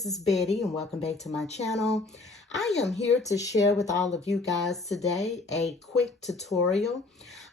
this is Betty and welcome back to my channel. I am here to share with all of you guys today a quick tutorial.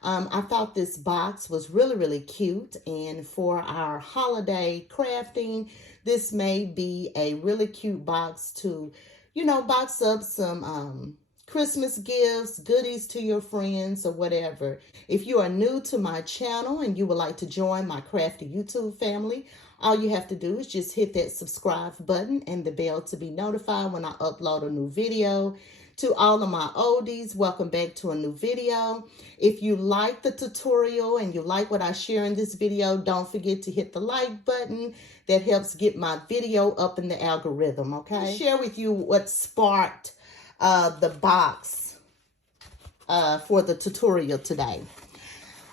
I thought this box was really cute, and for our holiday crafting, this may be a really cute box to, box up some Christmas gifts, goodies to your friends or whatever. If you are new to my channel and you would like to join my Crafty YouTube family, all you have to do is just hit that subscribe button and the bell to be notified when I upload a new video. To all of my oldies, welcome back to a new video. If you like the tutorial and you like what I share in this video, don't forget to hit the like button. That helps get my video up in the algorithm, okay? I'll share with you what sparked the box for the tutorial today.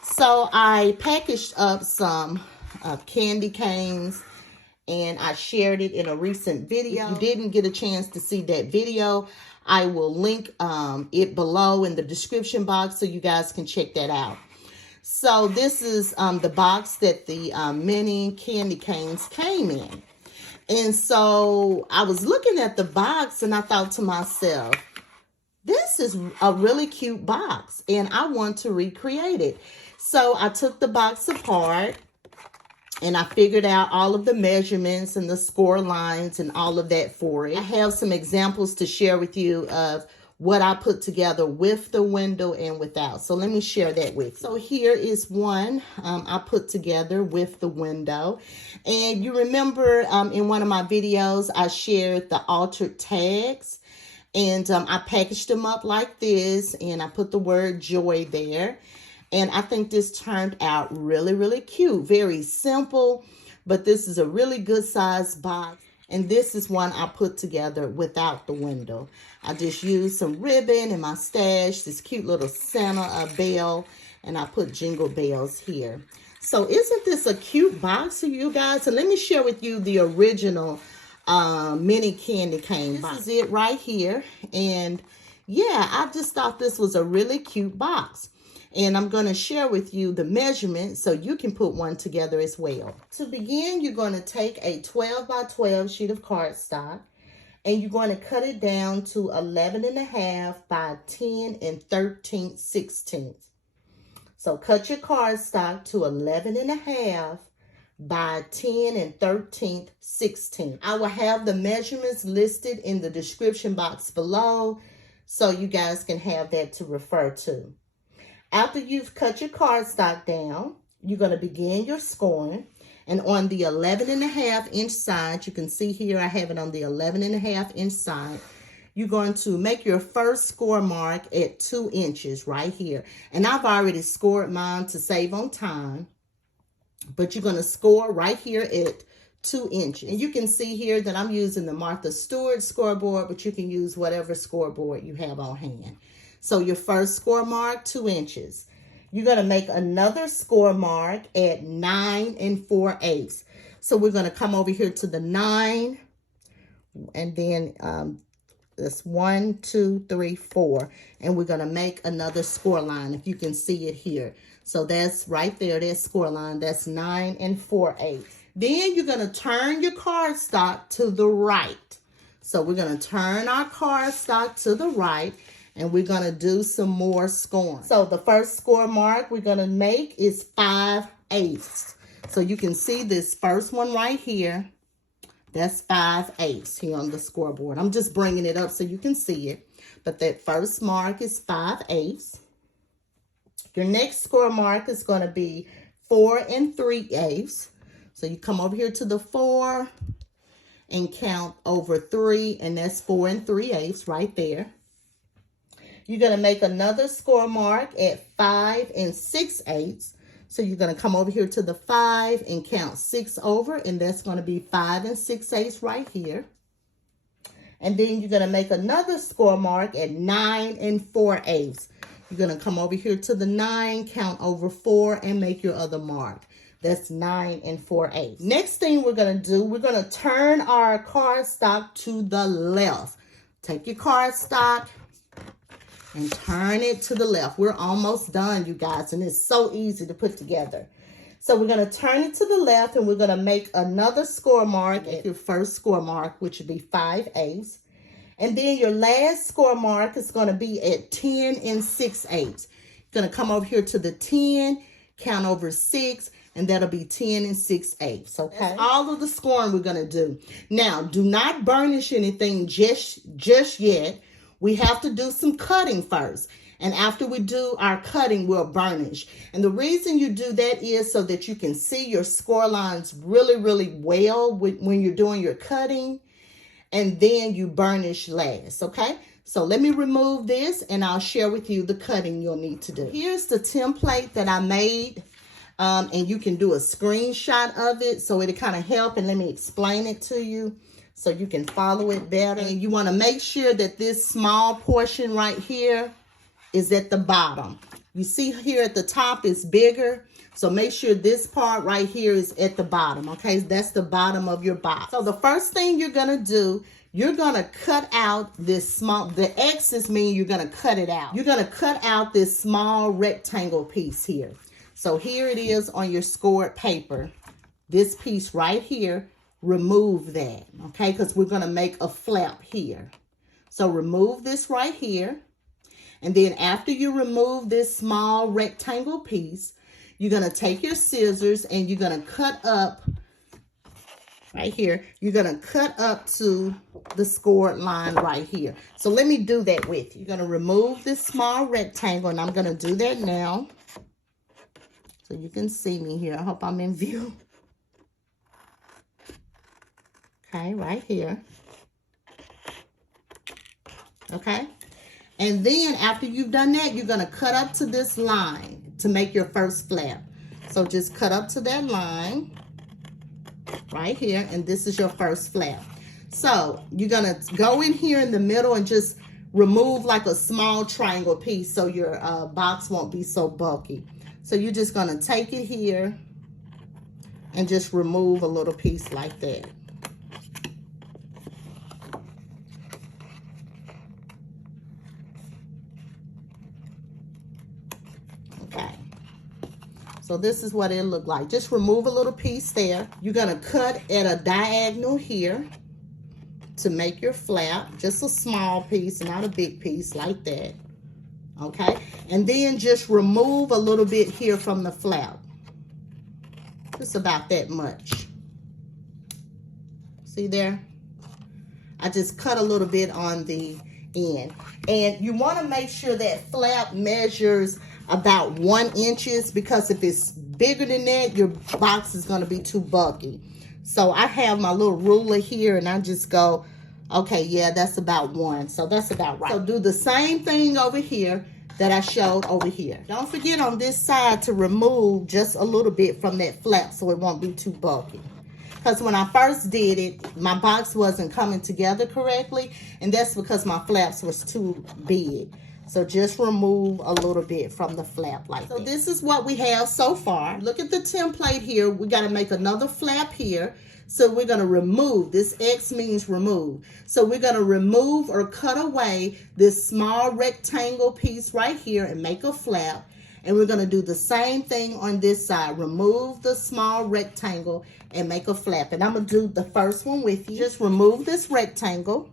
So I packaged up some candy canes and I shared it in a recent video. If you didn't get a chance to see that video, I will link it below in the description box so you guys can check that out. So this is the box that the mini candy canes came in. And so I was looking at the box and I thought to myself, this is a really cute box and I want to recreate it. So I took the box apart and I figured out all of the measurements and the score lines and all of that for it. I have some examples to share with you of what I put together with the window and without. So let me share that with you. So here is one I put together with the window. And you remember in one of my videos, I shared the altered tags. And I packaged them up like this, and I put the word joy there. And I think this turned out really cute. Very simple, but this is a really good size box. And this is one I put together without the window. I just used some ribbon in my stash, this cute little Santa bell, and I put jingle bells here. So isn't this a cute box for you guys? And let me share with you the original mini candy cane box. This is it right here. And yeah, I just thought this was a really cute box. And I'm going to share with you the measurements so you can put one together as well. To begin, you're going to take a 12 by 12 sheet of cardstock and you're going to cut it down to 11.5 by 10 13/16. So cut your cardstock to 11.5 by 10 13/16. I will have the measurements listed in the description box below so you guys can have that to refer to. After you've cut your cardstock down, you're going to begin your scoring. And on the 11.5-inch side, you can see here I have it on the 11.5-inch side. You're going to make your first score mark at 2 inches right here. And I've already scored mine to save on time. But you're going to score right here at 2 inches. And you can see here that I'm using the Martha Stewart scoreboard, but you can use whatever scoreboard you have on hand. So your first score mark, 2 inches. You're going to make another score mark at 9 4/8. So we're going to come over here to the 9, and then that's 1, 2, 3, 4. And we're going to make another score line, if you can see it here. So that's right there, that score line. That's 9 4/8. Then you're going to turn your cardstock to the right. So we're going to turn our cardstock to the right. And we're going to do some more scoring. So the first score mark we're going to make is 5/8. So you can see this first one right here. That's 5/8 here on the scoreboard. I'm just bringing it up so you can see it. But that first mark is 5/8. Your next score mark is going to be 4 3/8. So you come over here to the 4 and count over 3. And that's 4 3/8 right there. You're going to make another score mark at 5 6/8. So you're going to come over here to the 5 and count 6 over. And that's going to be 5 6/8 right here. And then you're going to make another score mark at 9 4/8. You're going to come over here to the 9, count over 4, and make your other mark. That's 9 4/8. Next thing we're going to do, we're going to turn our cardstock to the left. Take your cardstock and turn it to the left. We're almost done, you guys, and it's so easy to put together. So we're going to turn it to the left, and we're going to make another score mark at your first score mark, which would be 5/8. And then your last score mark is going to be at 10 6/8. You're going to come over here to the 10, count over 6, and that'll be 10 6/8. Okay, that's all of the scoring we're going to do. Now, do not burnish anything just yet. We have to do some cutting first. And after we do our cutting, we'll burnish. And the reason you do that is so that you can see your score lines really, really well when you're doing your cutting. And then you burnish last, okay? So let me remove this, and I'll share with you the cutting you'll need to do. Here's the template that I made, and you can do a screenshot of it so it'll kind of help, and let me explain it to you so you can follow it better. And you want to make sure that this small portion right here is at the bottom. You see here at the top is bigger. So make sure this part right here is at the bottom, okay? That's the bottom of your box. So the first thing you're gonna do, you're gonna cut out this small, the X's mean you're gonna cut it out. You're gonna cut out this small rectangle piece here. So here it is on your scored paper. This piece right here, remove that, okay? Because we're gonna make a flap here. So remove this right here. And then after you remove this small rectangle piece, you're going to take your scissors and you're going to cut up right here. You're going to cut up to the scored line right here. So let me do that with you. You're going to remove this small rectangle, and I'm going to do that now. So you can see me here. I hope I'm in view. Okay, right here. Okay. And then after you've done that, you're going to cut up to this line to make your first flap. So just cut up to that line right here, and this is your first flap. So you're going to go in here in the middle and just remove like a small triangle piece so your box won't be so bulky. So you're just going to take it here and just remove a little piece like that. So this is what it'll look like. Just remove a little piece there. You're going to cut at a diagonal here to make your flap. Just a small piece, not a big piece like that. Okay? And then just remove a little bit here from the flap. Just about that much. See there? I just cut a little bit on the end. And you want to make sure that flap measures about 1 inch, because if it's bigger than that, your box is going to be too bulky. So I have my little ruler here, and I just go, okay, yeah, that's about 1. So that's about right. So do the same thing over here that I showed over here. Don't forget on this side to remove just a little bit from that flap so it won't be too bulky. Because when I first did it, my box wasn't coming together correctly, and that's because my flaps was too big. So just remove a little bit from the flap like that. So this is what we have so far. Look at the template here. We got to make another flap here. So we're going to remove. This X means remove. So we're going to remove or cut away this small rectangle piece right here and make a flap. And we're going to do the same thing on this side. Remove the small rectangle and make a flap. And I'm going to do the first one with you. Just remove this rectangle.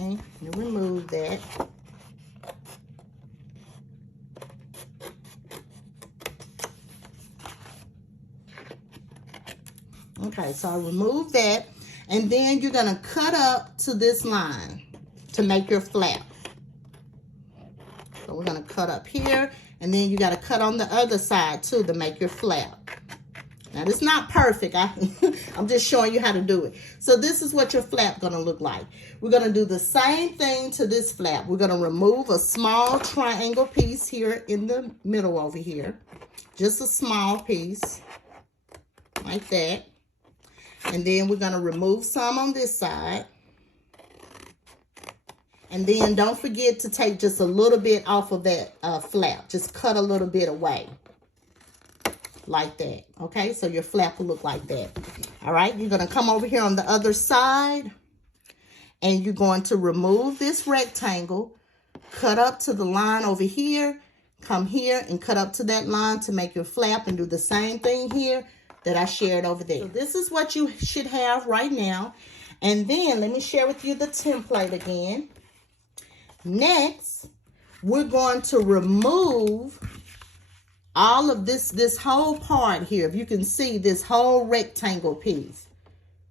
Okay, and remove that. Okay, so I remove that. And then you're going to cut up to this line to make your flap. So we're going to cut up here, and then you got to cut on the other side too to make your flap. Now, it's not perfect. I'm just showing you how to do it. So this is what your flap going to look like. We're going to do the same thing to this flap. We're going to remove a small triangle piece here in the middle over here. Just a small piece like that. And then we're going to remove some on this side. And then don't forget to take just a little bit off of that flap. Just cut a little bit away. Like that. Okay, so your flap will look like that. All right, you're going to come over here on the other side. And you're going to remove this rectangle. cut up to the line over here, come here and cut up to that line to make your flap, and do the same thing here that I shared over there. So this is what you should have right now. And then let me share with you the template again. Next, we're going to remove all of this whole part here. If you can see this whole rectangle piece.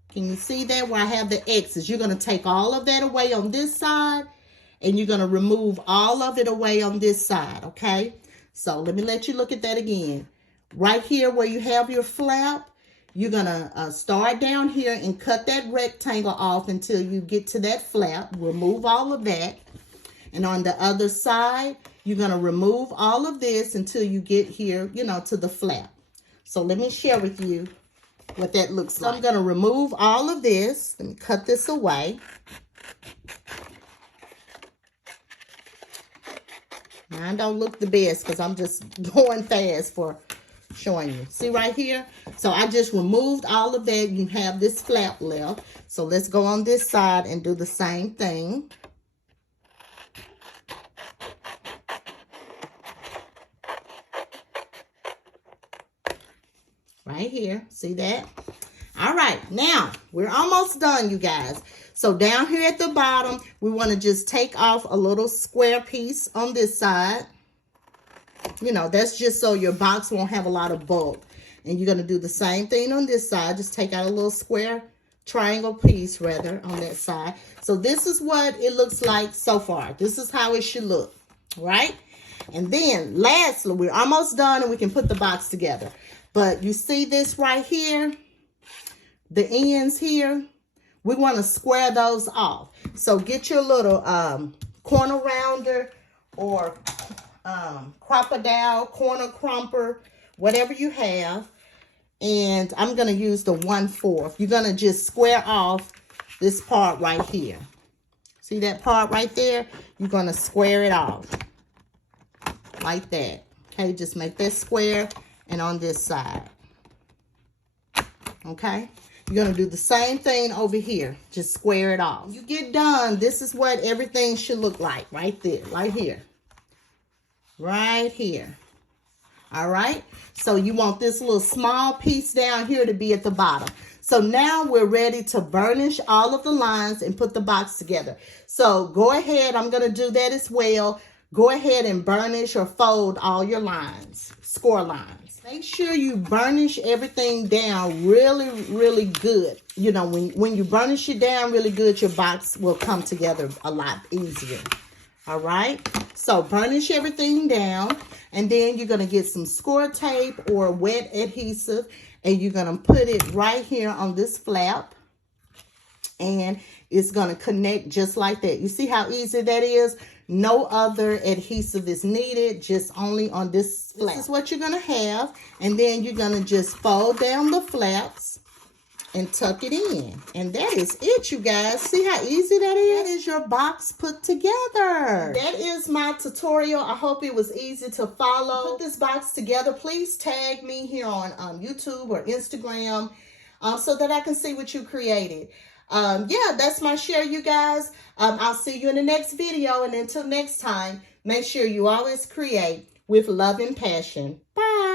Can you see that where I have the X's? You're going to take all of that away on this side, and you're going to remove all of it away on this side, okay? So let me let you look at that again. Right here where you have your flap, you're going to start down here and cut that rectangle off until you get to that flap. Remove all of that. And on the other side, you're going to remove all of this until you get here, you know, to the flap. So let me share with you what that looks like. So I'm going to remove all of this. Let me cut this away. Mine don't look the best because I'm just going fast for showing you. See right here? So I just removed all of that. You have this flap left. So let's go on this side and do the same thing. Right here. See that? All right. Now, we're almost done, you guys. So down here at the bottom, we want to just take off a little square piece on this side. You know, that's just so your box won't have a lot of bulk. And you're going to do the same thing on this side. Just take out a little square triangle piece, rather, on that side. So this is what it looks like so far. This is how it should look, right? And then, lastly, we're almost done and we can put the box together. But you see this right here? The ends here? We want to square those off. So get your little corner rounder or crocodile, corner crumper, whatever you have. And I'm going to use the 1/4. You're going to just square off this part right here. See that part right there? You're going to square it off like that. Okay, just make that square and on this side. Okay? You're going to do the same thing over here. Just square it off. When you get done, this is what everything should look like right there, right here. Right here. All right? So you want this little small piece down here to be at the bottom. So now we're ready to burnish all of the lines and put the box together. So go ahead. I'm going to do that as well. Go ahead and burnish or fold all your lines, score lines. Make sure you burnish everything down really, really good. You know, when you burnish it down really good, your box will come together a lot easier. All right? So burnish everything down, and then you're going to get some score tape or wet adhesive, and you're going to put it right here on this flap, and it's going to connect just like that. You see how easy that is? No other adhesive is needed, just only on this flap. This is what you're going to have, and then you're going to just fold down the flaps and tuck it in. And that is it, you guys. See how easy that is? That is your box put together. That is my tutorial. I hope it was easy to follow. Put this box together. Please tag me here on YouTube or Instagram so that I can see what you created. Yeah, that's my share, you guys. I'll see you in the next video. And until next time, make sure you always create with love and passion. Bye.